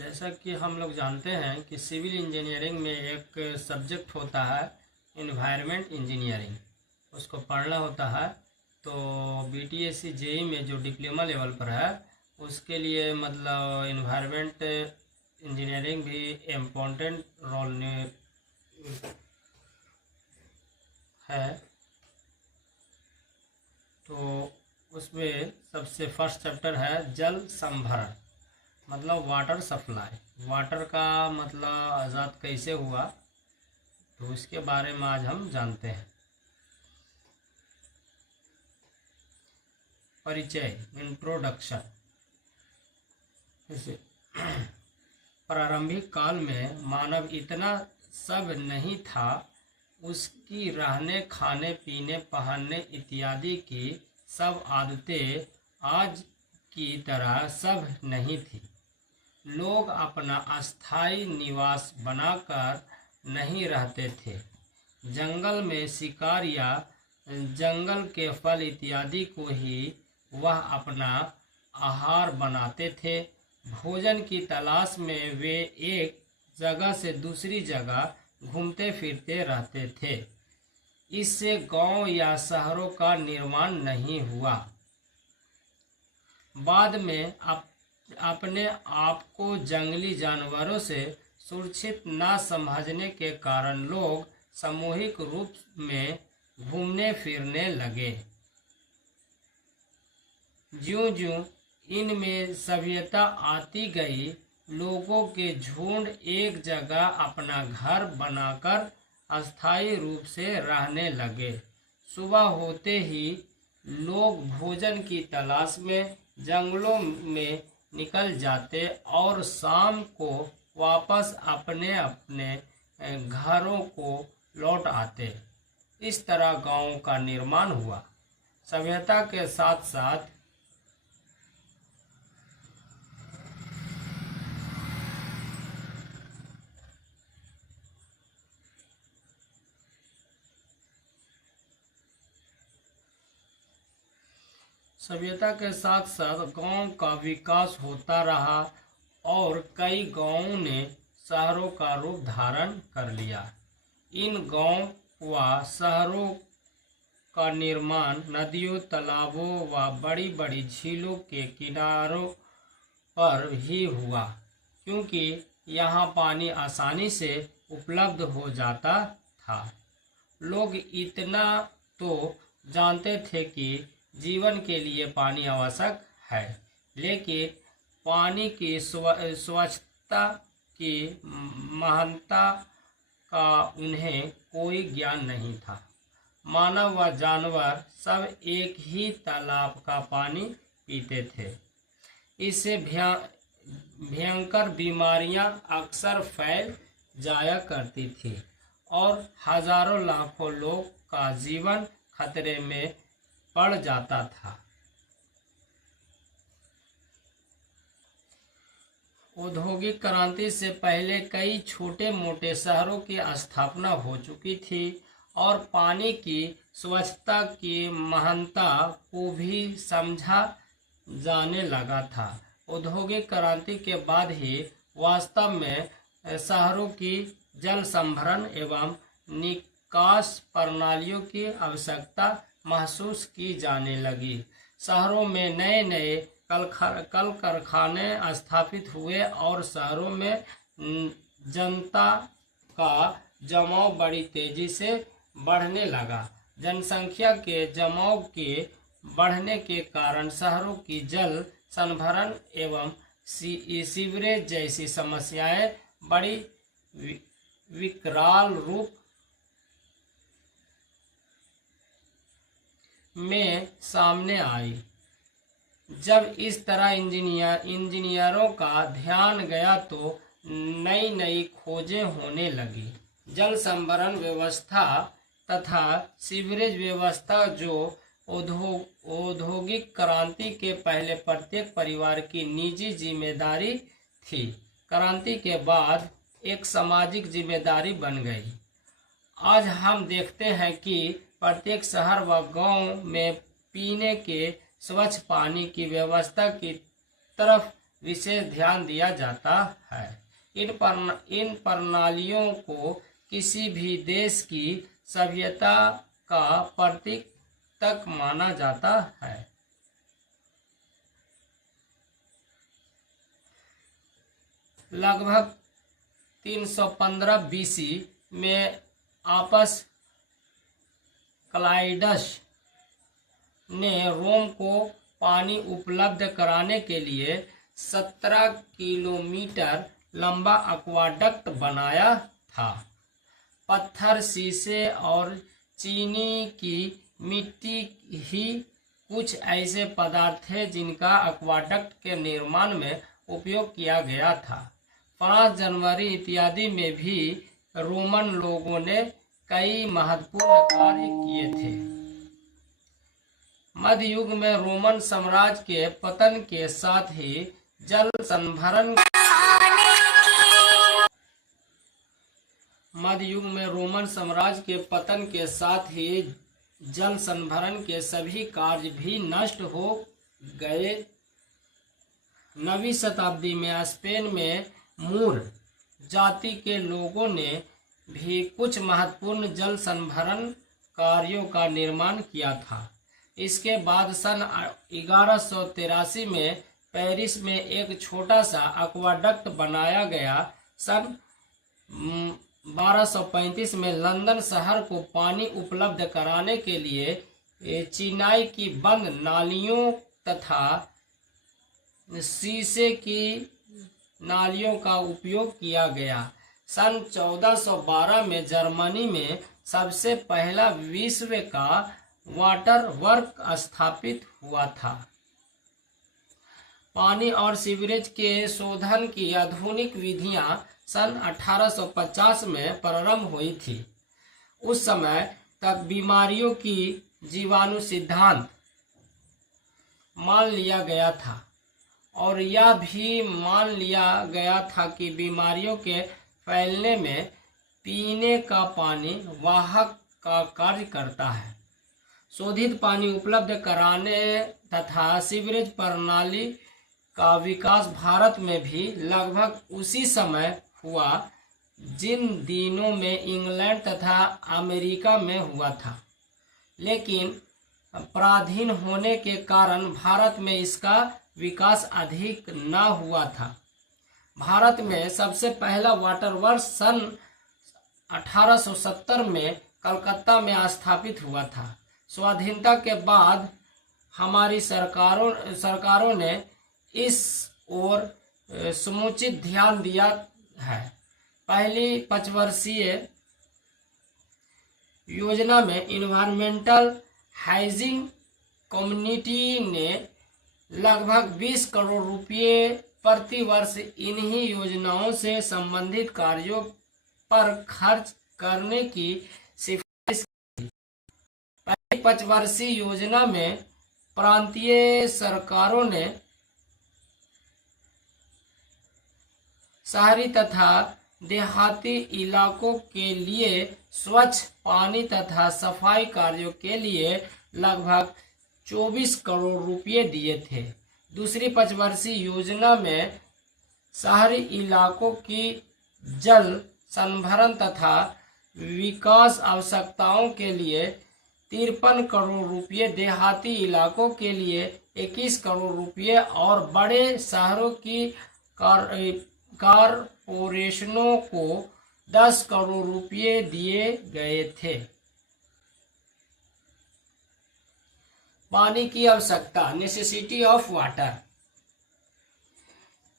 जैसा कि हम लोग जानते हैं कि सिविल इंजीनियरिंग में एक सब्जेक्ट होता है इन्वायरमेंट इंजीनियरिंग, उसको पढ़ना होता है। तो बीटीएससी जेई में जो डिप्लोमा लेवल पर है उसके लिए मतलब इन्वायरमेंट इंजीनियरिंग भी इम्पोर्टेंट रोल है। तो उसमें सबसे फर्स्ट चैप्टर है जल संभरण, मतलब वाटर सप्लाई। वाटर का मतलब आज़ाद कैसे हुआ, तो इसके बारे में आज हम जानते हैं। परिचय, इंट्रोडक्शन। जैसे प्रारंभिक काल में मानव इतना सब नहीं था, उसकी रहने खाने पीने पहनने इत्यादि की सब आदतें आज की तरह सब नहीं थी। लोग अपना अस्थायी निवास बनाकर नहीं रहते थे। जंगल में शिकार या जंगल के फल इत्यादि को ही वह अपना आहार बनाते थे। भोजन की तलाश में वे एक जगह से दूसरी जगह घूमते फिरते रहते थे। इससे गांव या शहरों का निर्माण नहीं हुआ। बाद में अपने आप को जंगली जानवरों से सुरक्षित न समझने के कारण लोग सामूहिक रूप में घूमने फिरने लगे। ज्यों-ज्यों इनमें सभ्यता आती गई, लोगों के झुंड एक जगह अपना घर बनाकर अस्थायी रूप से रहने लगे। सुबह होते ही लोग भोजन की तलाश में जंगलों में निकल जाते और शाम को वापस अपने अपने घरों को लौट आते। इस तरह गांवों का निर्माण हुआ। सभ्यता के साथ साथ गांव का विकास होता रहा और कई गांवों ने शहरों का रूप धारण कर लिया। इन गांव व शहरों का निर्माण नदियों, तालाबों व बड़ी बड़ी झीलों के किनारों पर ही हुआ, क्योंकि यहाँ पानी आसानी से उपलब्ध हो जाता था। लोग इतना तो जानते थे कि जीवन के लिए पानी आवश्यक है, लेकिन पानी की स्वच्छता की महानता का उन्हें कोई ज्ञान नहीं था। मानव व जानवर सब एक ही तालाब का पानी पीते थे। इससे भयंकर बीमारियां अक्सर फैल जाया करती थी और हजारों लाखों लोग का जीवन खतरे में पड़ जाता था। औद्योगिक क्रांति से पहले कई छोटे मोटे शहरों की स्थापना हो चुकी थी और पानी की स्वच्छता की महानता को भी समझा जाने लगा था। औद्योगिक क्रांति के बाद ही वास्तव में शहरों की जल संभरण एवं निकास प्रणालियों की आवश्यकता महसूस की जाने लगी। शहरों में नए नए कल कारखाने स्थापित हुए और शहरों में जनता का जमाव बड़ी तेजी से बढ़ने लगा। जनसंख्या के जमाव के बढ़ने के कारण शहरों की जल संभरण एवं सीवरेज जैसी समस्याएं बड़ी विकराल रूप में सामने आई। जब इस तरह इंजीनियरों का ध्यान गया तो नई नई खोजें होने लगी। जल संभरण व्यवस्था तथा सीवरेज व्यवस्था जो औद्योगिक क्रांति के पहले प्रत्येक परिवार की निजी जिम्मेदारी थी, क्रांति के बाद एक सामाजिक जिम्मेदारी बन गई। आज हम देखते हैं कि प्रत्येक शहर व गांव में पीने के स्वच्छ पानी की व्यवस्था की तरफ विशेष ध्यान दिया जाता है। इन प्रणालियों को किसी भी देश की सभ्यता का प्रतीक तक माना जाता है। लगभग 315 बीसी में आपस क्लाइडस ने रोम को पानी उपलब्ध कराने के लिए 17 किलोमीटर लंबा एक्वाडक्ट बनाया था। पत्थर, शीशे और चीनी की मिट्टी ही कुछ ऐसे पदार्थ थे जिनका एक्वाडक्ट के निर्माण में उपयोग किया गया था। फ्रांस, जनवरी इत्यादि में भी रोमन लोगों ने कई महत्वपूर्ण कार्य किए थे। मध्य युग में रोमन साम्राज्य के पतन के साथ ही जल संभरण जल संभरण के सभी कार्य भी नष्ट हो गए। 9वीं शताब्दी में स्पेन में मूर जाति के लोगों ने भी कुछ महत्वपूर्ण जल संभरण कार्यों का निर्माण किया था। इसके बाद सन 1183 में पेरिस में एक छोटा सा एक्वाडक्ट बनाया गया। सन 1235 में लंदन शहर को पानी उपलब्ध कराने के लिए चिनाई की बंद नालियों तथा शीशे की नालियों का उपयोग किया गया। सन 1412 में जर्मनी में सबसे पहला विश्व का वाटर वर्क स्थापित हुआ था। पानी और सीवरेज के शोधन की आधुनिक विधियां सन 1850 में प्रारंभ हुई थी। उस समय तक बीमारियों की जीवाणु सिद्धांत मान लिया गया था और यह भी मान लिया गया था कि बीमारियों के फैलने में पीने का पानी वाहक का कार्य करता है। शोधित पानी उपलब्ध कराने तथा सीवरेज प्रणाली का विकास भारत में भी लगभग उसी समय हुआ जिन दिनों में इंग्लैंड तथा अमेरिका में हुआ था, लेकिन पराधीन होने के कारण भारत में इसका विकास अधिक न हुआ था। भारत में सबसे पहला वाटर वर्क सन 1870 में कलकत्ता में स्थापित हुआ था। स्वाधीनता के बाद हमारी सरकारों ने इस ओर समुचित ध्यान दिया है। पहली पंचवर्षीय योजना में इन्वायरमेंटल हाउसिंग कम्युनिटी ने लगभग 20 करोड़ रुपए प्रति वर्ष इन्हीं योजनाओं से संबंधित कार्यों पर खर्च करने की सिफारिश की। पहली पंचवर्षीय योजना में प्रांतीय सरकारों ने शहरी तथा देहाती इलाकों के लिए स्वच्छ पानी तथा सफाई कार्यों के लिए लगभग 24 करोड़ रुपए दिए थे। दूसरी पंचवर्षीय योजना में शहरी इलाकों की जल संभरण तथा विकास आवश्यकताओं के लिए 53 करोड़ रुपए, देहाती इलाकों के लिए 21 करोड़ रुपए और बड़े शहरों की कारपोरेशनों को 10 करोड़ रुपए दिए गए थे। पानी की आवश्यकता, नेसेसिटी ऑफ वाटर।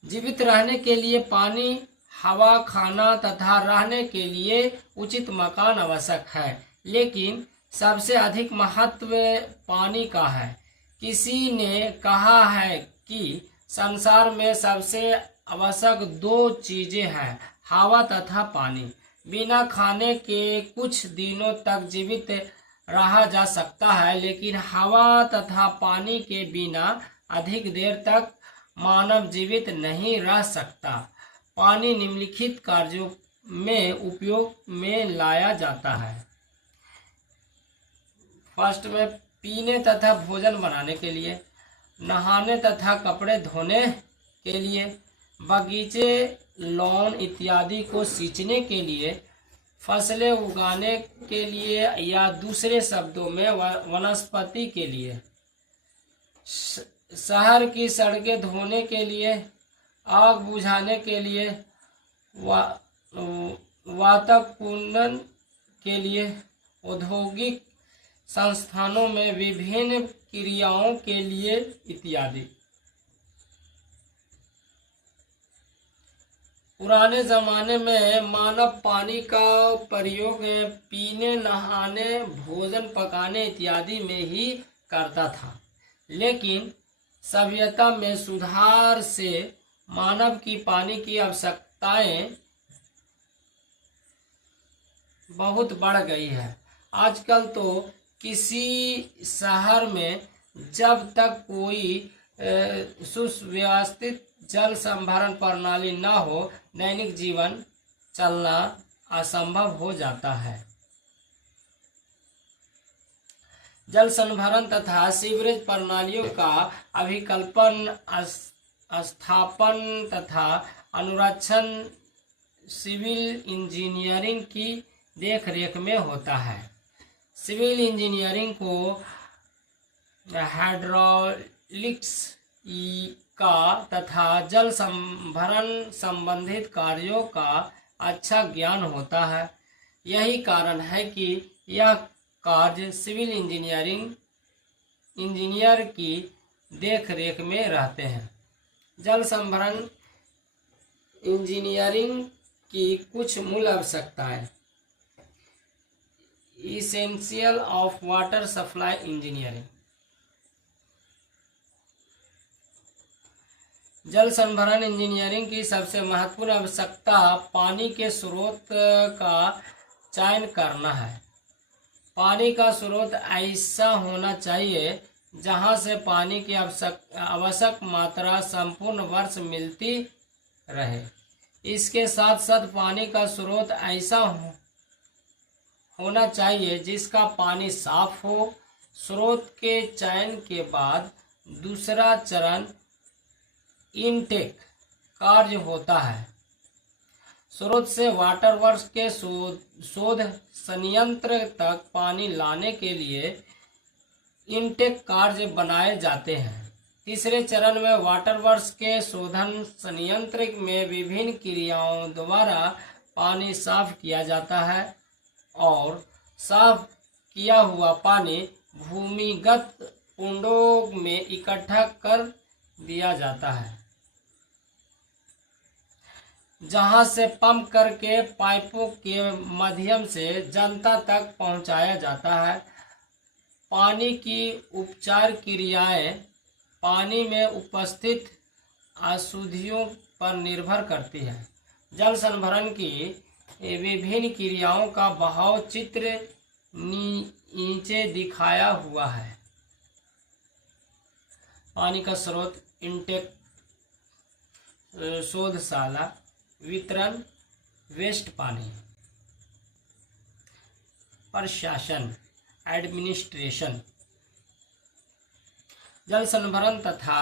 जीवित रहने के लिए पानी, हवा, खाना तथा रहने के लिए उचित मकान आवश्यक है, लेकिन सबसे अधिक महत्व पानी का है। किसी ने कहा है कि संसार में सबसे आवश्यक 2 चीजें हैं, हवा तथा पानी। बिना खाने के कुछ दिनों तक जीवित रहा जा सकता है, लेकिन हवा तथा पानी के बिना अधिक देर तक मानव जीवित नहीं रह सकता। पानी निम्नलिखित कार्यों में उपयोग में लाया जाता है। फर्स्ट में पीने तथा भोजन बनाने के लिए, नहाने तथा कपड़े धोने के लिए, बगीचे, लॉन इत्यादि को सींचने के लिए, फसलें उगाने के लिए या दूसरे शब्दों में वनस्पति के लिए, शहर की सड़कें धोने के लिए, आग बुझाने के लिए, वातानुकूलन के लिए, औद्योगिक संस्थानों में विभिन्न क्रियाओं के लिए इत्यादि। पुराने जमाने में मानव पानी का प्रयोग पीने, नहाने, भोजन पकाने इत्यादि में ही करता था, लेकिन सभ्यता में सुधार से मानव की पानी की आवश्यकताएं बहुत बढ़ गई है। आजकल तो किसी शहर में जब तक कोई सुव्यवस्थित जल संभरण प्रणाली न हो, दैनिक जीवन चलना असंभव हो जाता है। जल संभरण तथा सीवरेज प्रणालियों का अभिकल्पन, स्थापन तथा अनुरक्षण सिविल इंजीनियरिंग की देखरेख में होता है। सिविल इंजीनियरिंग को हाइड्रोलिक्स का तथा जल संभरण संबंधित कार्यों का अच्छा ज्ञान होता है। यही कारण है कि यह कार्य सिविल इंजीनियर की देखरेख में रहते हैं। जल संभरण इंजीनियरिंग की कुछ मूल आवश्यकताएं। Essential of water supply engineering. जल संभरण इंजीनियरिंग की सबसे महत्वपूर्ण आवश्यकता पानी के स्रोत का चयन करना है। पानी का स्रोत ऐसा होना चाहिए जहां से पानी की आवश्यक मात्रा संपूर्ण वर्ष मिलती रहे। इसके साथ साथ पानी का स्रोत ऐसा होना चाहिए जिसका पानी साफ हो। स्रोत के चयन के बाद दूसरा चरण इनटेक कार्य होता है। स्रोत से वाटर वर्क्स के शोध संयंत्र तक पानी लाने के लिए इनटेक कार्य बनाए जाते हैं। तीसरे चरण में वाटर वर्क्स के शोधन संयंत्र में विभिन्न क्रियाओं द्वारा पानी साफ किया जाता है और साफ किया हुआ पानी भूमिगत कुंडों में इकट्ठा कर दिया जाता है, जहां से पंप करके पाइपों के माध्यम से जनता तक पहुंचाया जाता है। पानी की उपचार क्रियाएं पानी में उपस्थित अशुद्धियों पर निर्भर करती है। जल संभरण की विभिन्न क्रियाओं का बहाव चित्र नीचे दिखाया हुआ है। पानी का स्रोत, इनटेक, शोधशाला, वितरण, वेस्ट पानी, प्रशासन, एडमिनिस्ट्रेशन। जल संभरण तथा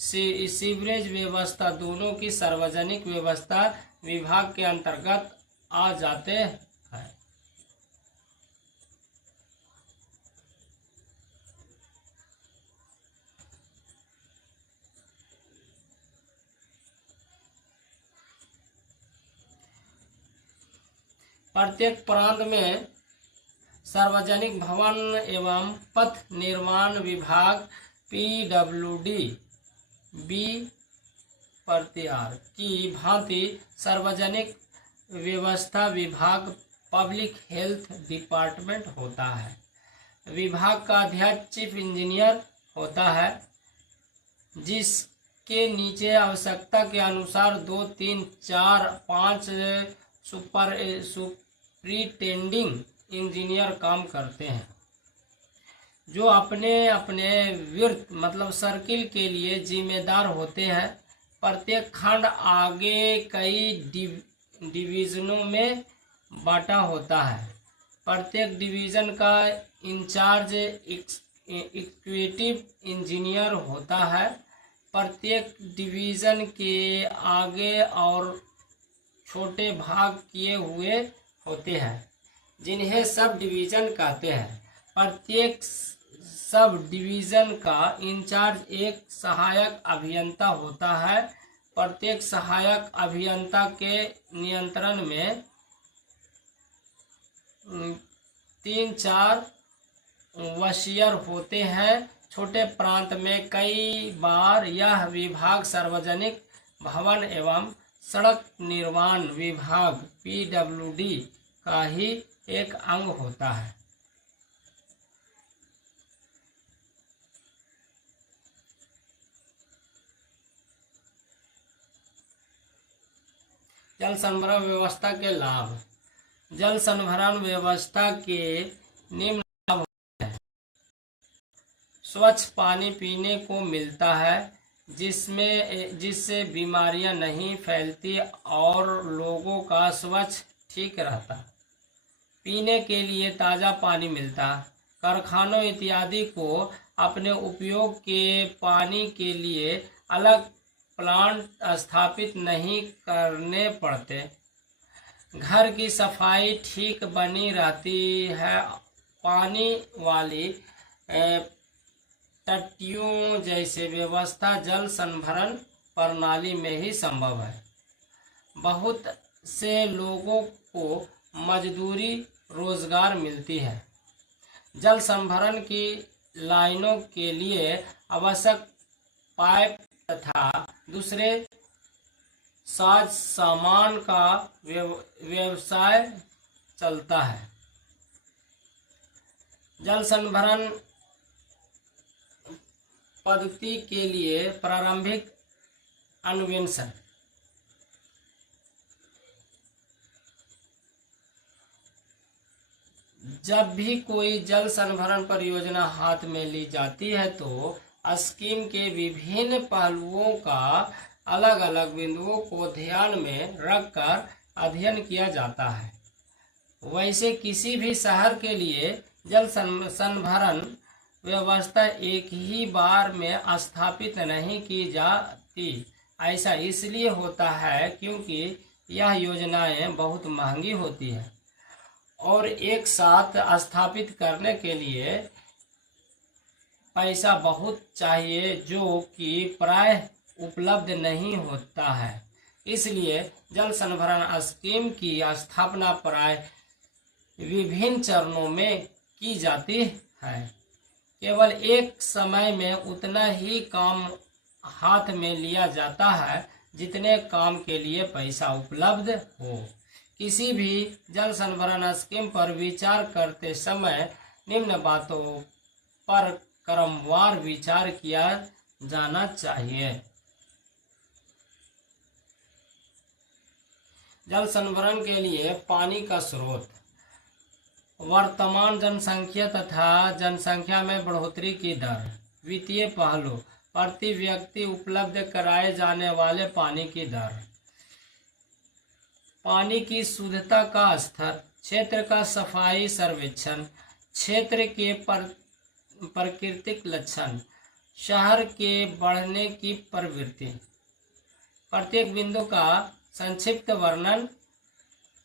सीवरेज व्यवस्था दोनों की सार्वजनिक व्यवस्था विभाग के अंतर्गत आ जाते हैं। प्रत्येक प्रांत में सार्वजनिक भवन एवं पथ निर्माण विभाग PWD प्रत्यार की भांति सार्वजनिक व्यवस्था विभाग पब्लिक हेल्थ डिपार्टमेंट होता है। विभाग का अध्यक्ष चीफ इंजीनियर होता है, जिसके नीचे आवश्यकता के अनुसार 2, 3, 4, 5 सुपरिटेंडिंग इंजीनियर काम करते हैं, जो अपने अपने वृत्त मतलब सर्किल के लिए जिम्मेदार होते हैं। प्रत्येक खंड आगे कई डिवीजनों में बांटा होता है। प्रत्येक डिवीजन का इंचार्ज एग्जीक्यूटिव इंजीनियर होता है। प्रत्येक डिवीजन के आगे और छोटे भाग किए हुए होते हैं, जिन्हें सब डिवीजन कहते हैं। प्रत्येक सब डिवीजन का इंचार्ज एक सहायक अभियंता होता है। प्रत्येक सहायक अभियंता के नियंत्रण में 3-4 वशियर होते हैं। छोटे प्रांत में कई बार यह विभाग सार्वजनिक भवन एवं सड़क निर्माण विभाग PWD का ही एक अंग होता है। जल संभरण व्यवस्था के लाभ। जल संभरण व्यवस्था के निम्न लाभ होते हैं। स्वच्छ पानी पीने को मिलता है, जिससे बीमारियां नहीं फैलती और लोगों का स्वास्थ्य ठीक रहता। पीने के लिए ताज़ा पानी मिलता। कारखानों इत्यादि को अपने उपयोग के पानी के लिए अलग प्लांट स्थापित नहीं करने पड़ते। घर की सफाई ठीक बनी रहती है। पानी वाली टट्टियों जैसे व्यवस्था जल संभरण प्रणाली में ही संभव है। बहुत से लोगों को मजदूरी रोजगार मिलती है। जल संभरण की लाइनों के लिए आवश्यक पाइप तथा दूसरे साज सामान का व्यवसाय चलता है। जल संभरण पद्धति के लिए प्रारंभिक अन्वेषण। जब भी कोई जल संभरण परियोजना हाथ में ली जाती है तो स्कीम के विभिन्न पहलुओं का अलग अलग बिंदुओं को ध्यान में रखकर अध्ययन किया जाता है। वैसे किसी भी शहर के लिए जल संभरण व्यवस्था एक ही बार में स्थापित नहीं की जाती। ऐसा इसलिए होता है क्योंकि यह योजनाएं बहुत महंगी होती है और एक साथ स्थापित करने के लिए पैसा बहुत चाहिए, जो कि प्रायः उपलब्ध नहीं होता है। इसलिए जल संभरण स्कीम की स्थापना प्रायः विभिन्न चरणों में की जाती है। केवल एक समय में उतना ही काम हाथ में लिया जाता है जितने काम के लिए पैसा उपलब्ध हो। किसी भी जल संभरण स्कीम पर विचार करते समय निम्न बातों पर क्रमवार विचार किया जाना चाहिए। जल संभरण के लिए पानी का स्रोत। वर्तमान जनसंख्या तथा जनसंख्या में बढ़ोतरी की दर। वित्तीय पहलू। प्रति व्यक्ति उपलब्ध कराए जाने वाले पानी की दर। पानी की शुद्धता का स्तर। क्षेत्र का सफाई सर्वेक्षण। क्षेत्र के प्राकृतिक लक्षण। शहर के बढ़ने की प्रवृत्ति। प्रत्येक बिंदु का संक्षिप्त वर्णन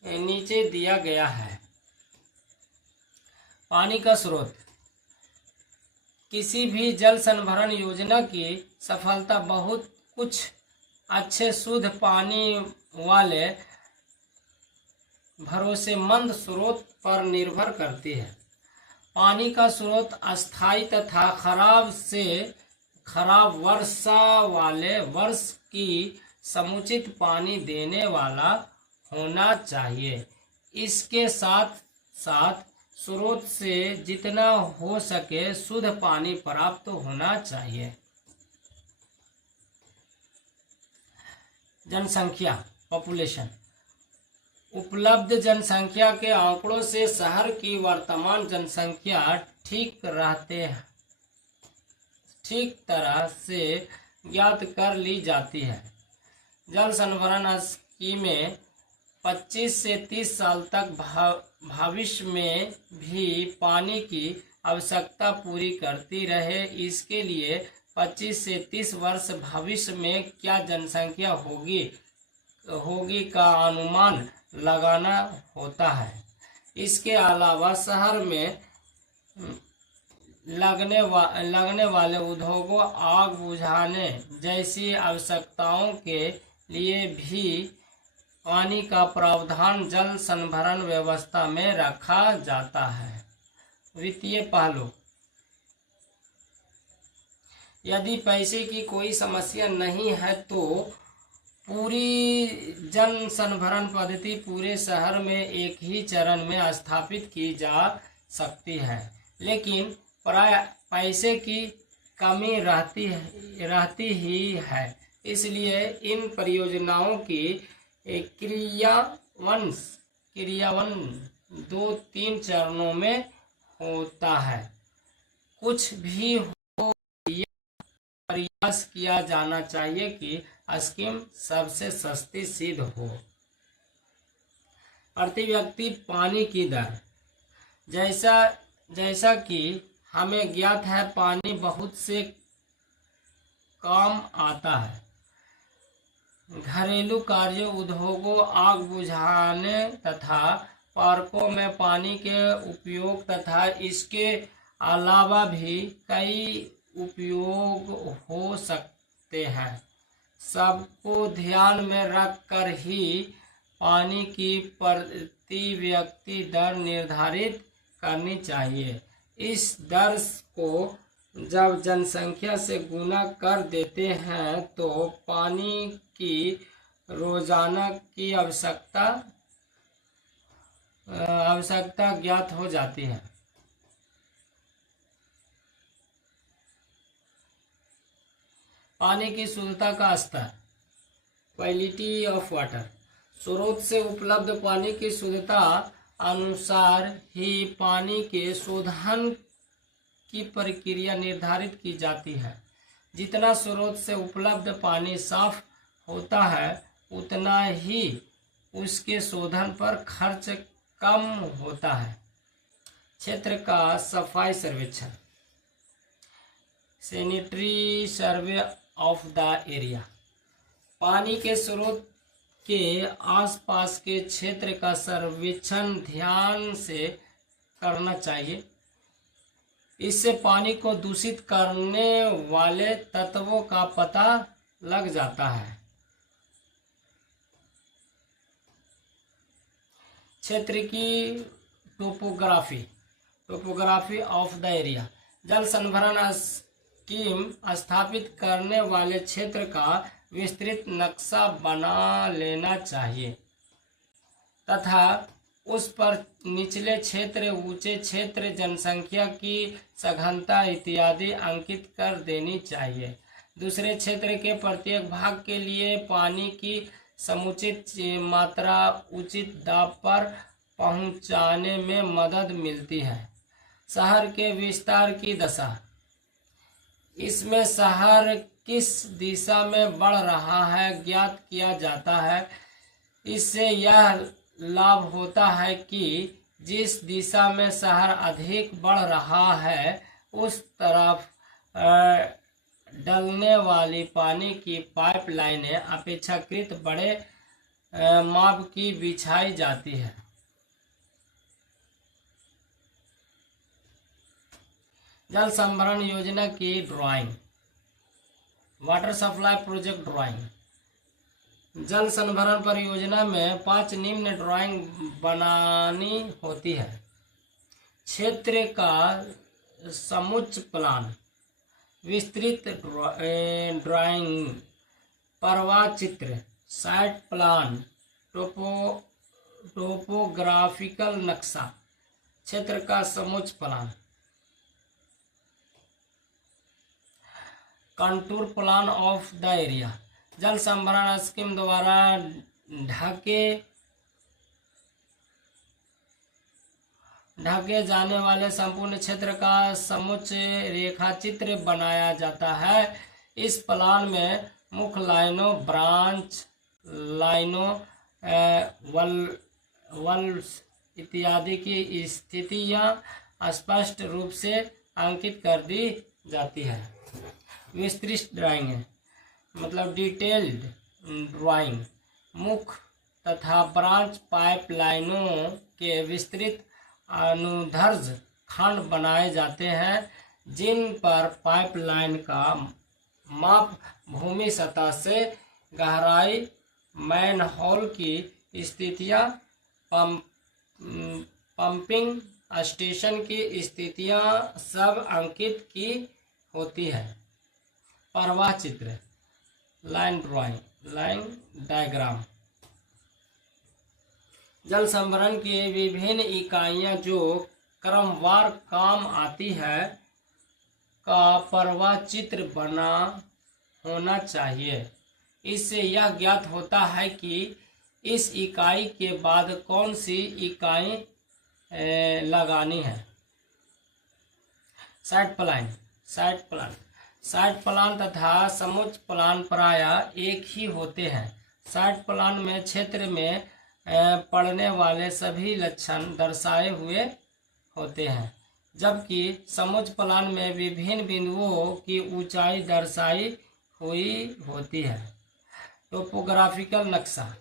नीचे दिया गया है। पानी का स्रोत। किसी भी जल संभरण योजना की सफलता बहुत कुछ अच्छे शुद्ध पानी वाले भरोसेमंद स्रोत पर निर्भर करती है। पानी का स्रोत अस्थायी तथा खराब से खराब वर्षा वाले वर्ष की समुचित पानी देने वाला होना चाहिए। इसके साथ साथ स्रोत से जितना हो सके शुद्ध पानी प्राप्त होना चाहिए। जनसंख्या पॉपुलेशन। उपलब्ध जनसंख्या के आंकड़ों से शहर की वर्तमान जनसंख्या ठीक तरह से ज्ञात कर ली जाती है। जल संभरण स्कीमें 25 से 30 साल तक भविष्य में भी पानी की आवश्यकता पूरी करती रहे, इसके लिए 25 से 30 वर्ष भविष्य में क्या जनसंख्या होगी का अनुमान लगाना होता है। इसके अलावा शहर में लगने वाले उद्योगों, आग बुझाने जैसी आवश्यकताओं के लिए भी पानी का प्रावधान जल संभरण व्यवस्था में रखा जाता है। वित्तीय पहलू, यदि पैसे की कोई समस्या नहीं है तो पूरी जल संभरण पद्धति पूरे शहर में एक ही चरण में स्थापित की जा सकती है, लेकिन प्राय पैसे की कमी रहती ही है। इसलिए इन परियोजनाओं की क्रियान्वयन 2-3 चरणों में होता है। कुछ भी हो, यह प्रयास किया जाना चाहिए कि स्कीम सबसे सस्ती सिद्ध हो। प्रति व्यक्ति पानी की दर, जैसा कि हमें ज्ञात है, पानी बहुत से काम आता है। घरेलू कार्यों, उद्योगों, आग बुझाने तथा पार्कों में पानी के उपयोग तथा इसके अलावा भी कई उपयोग हो सकते हैं। सबको ध्यान में रखकर ही पानी की प्रति व्यक्ति दर निर्धारित करनी चाहिए। इस दर को जब जनसंख्या से गुणा कर देते हैं तो पानी की रोजाना की आवश्यकता ज्ञात हो जाती है। पानी की शुद्धता का स्तर, क्वालिटी ऑफ वाटर, स्रोत से उपलब्ध पानी की शुद्धता अनुसार ही पानी के शोधन की प्रक्रिया निर्धारित की जाती है। जितना स्रोत से उपलब्ध पानी साफ होता है उतना ही उसके शोधन पर खर्च कम होता है। क्षेत्र का सफाई सर्वेक्षण, sanitary survey of the area, पानी के स्रोत के आसपास के क्षेत्र का सर्वेक्षण ध्यान से करना चाहिए। इससे पानी को दूषित करने वाले तत्वों का पता लग जाता है। क्षेत्र की टोपोग्राफी ऑफ द एरिया, जल संभरण स्कीम स्थापित करने वाले क्षेत्र का विस्तृत नक्शा बना लेना चाहिए तथा उस पर निचले क्षेत्र, ऊंचे क्षेत्र, जनसंख्या की सघनता इत्यादि अंकित कर देनी चाहिए। दूसरे क्षेत्र के प्रत्येक भाग के लिए पानी की समुचित मात्रा उचित दाब पर पहुंचाने में मदद मिलती है। शहर के विस्तार की दशा, इसमें शहर किस दिशा में बढ़ रहा है ज्ञात किया जाता है। इससे यह लाभ होता है कि जिस दिशा में शहर अधिक बढ़ रहा है उस तरफ डलने वाली पानी की पाइपलाइनें अपेक्षाकृत बड़े माप की बिछाई जाती है। जल संभरण योजना की drawing, water supply project drawing. जल संभरण परियोजना में 5 निम्न ड्राइंग बनानी होती है। क्षेत्र का समुच्चय प्लान, विस्तृत ड्राइंग, प्रवाह चित्र, साइट प्लान, टोपोग्राफिकल नक्शा, क्षेत्र का समुच्चय plan, contour plan of the area. जल संभरण स्कीम द्वारा ढके जाने वाले संपूर्ण क्षेत्र का समुच्चय रेखा चित्र बनाया जाता है। इस प्लान में मुख्य लाइनों, ब्रांच लाइनों, वल्व्स इत्यादि की स्थितियां स्पष्ट रूप से अंकित कर दी जाती है। विस्तृत ड्राइंग है, मतलब डिटेल्ड ड्राइंग। मुख्य तथा ब्रांच पाइपलाइनों के विस्तृत अनुदैर्ध्य खंड बनाए जाते हैं, जिन पर पाइपलाइन का माप भूमि सतह से गहराई, मैनहोल की स्थितियां, पंपिंग स्टेशन की स्थितियां सब अंकित की होती है। प्रवाह चित्र, लाइन ड्राइंग, लाइन डायग्राम। जल संभरण की विभिन्न इकाइयां जो क्रमवार काम आती है का प्रवाह चित्र बना होना चाहिए। इससे यह ज्ञात होता है कि इस इकाई के बाद कौन सी इकाई लगानी है। साइट प्लान, साइट प्लान तथा समुच्चय प्लान प्रायः एक ही होते हैं। साइट प्लान में क्षेत्र में पड़ने वाले सभी लक्षण दर्शाए हुए होते हैं, जबकि समुच्चय प्लान में विभिन्न बिंदुओं की ऊंचाई दर्शाई हुई होती है। टोपोग्राफिकल नक्शा,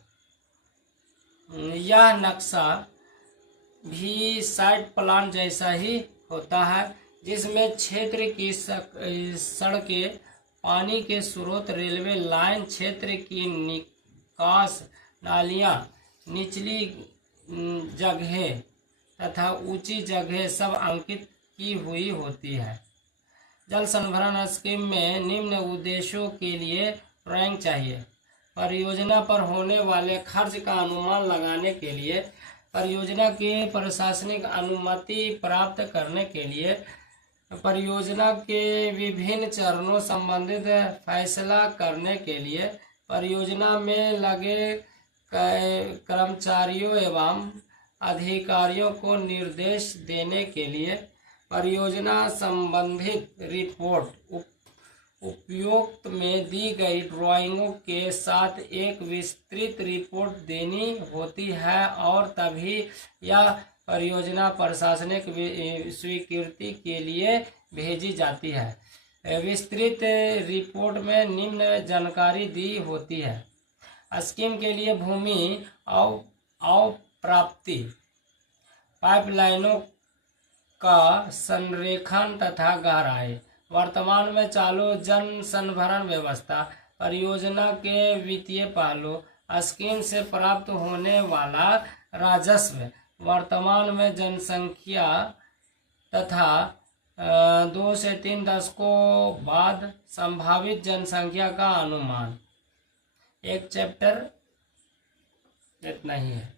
यह नक्शा भी साइट प्लान जैसा ही होता है, जिसमें क्षेत्र की सड़कें, पानी के स्रोत, रेलवे लाइन, क्षेत्र की निकास नालियां, निचली जगह तथा ऊंची जगह सब अंकित की हुई होती है। जल संभरण स्कीम में निम्न उद्देश्यों के लिए ड्राइंग चाहिए। परियोजना पर होने वाले खर्च का अनुमान लगाने के लिए, परियोजना की प्रशासनिक अनुमति प्राप्त करने के लिए, परियोजना के विभिन्न चरणों संबंधित फैसला करने के लिए, परियोजना में लगे कर्मचारियों एवं अधिकारियों को निर्देश देने के लिए, परियोजना संबंधित रिपोर्ट उपयुक्त में दी गई ड्राइंगों के साथ एक विस्तृत रिपोर्ट देनी होती है, और तभी यह परियोजना प्रशासनिक स्वीकृति के लिए भेजी जाती है। विस्तृत रिपोर्ट में निम्न जानकारी दी होती है। स्कीम के लिए भूमि अवप्राप्ति, पाइपलाइनों का संरेखण तथा गहराई। वर्तमान में चालू जल संभरण व्यवस्था, परियोजना के वित्तीय पहलू, स्कीम से प्राप्त होने वाला राजस्व, वर्तमान में जनसंख्या तथा 2 से 3 दशकों बाद संभावित जनसंख्या का अनुमान। एक चैप्टर इतना ही है।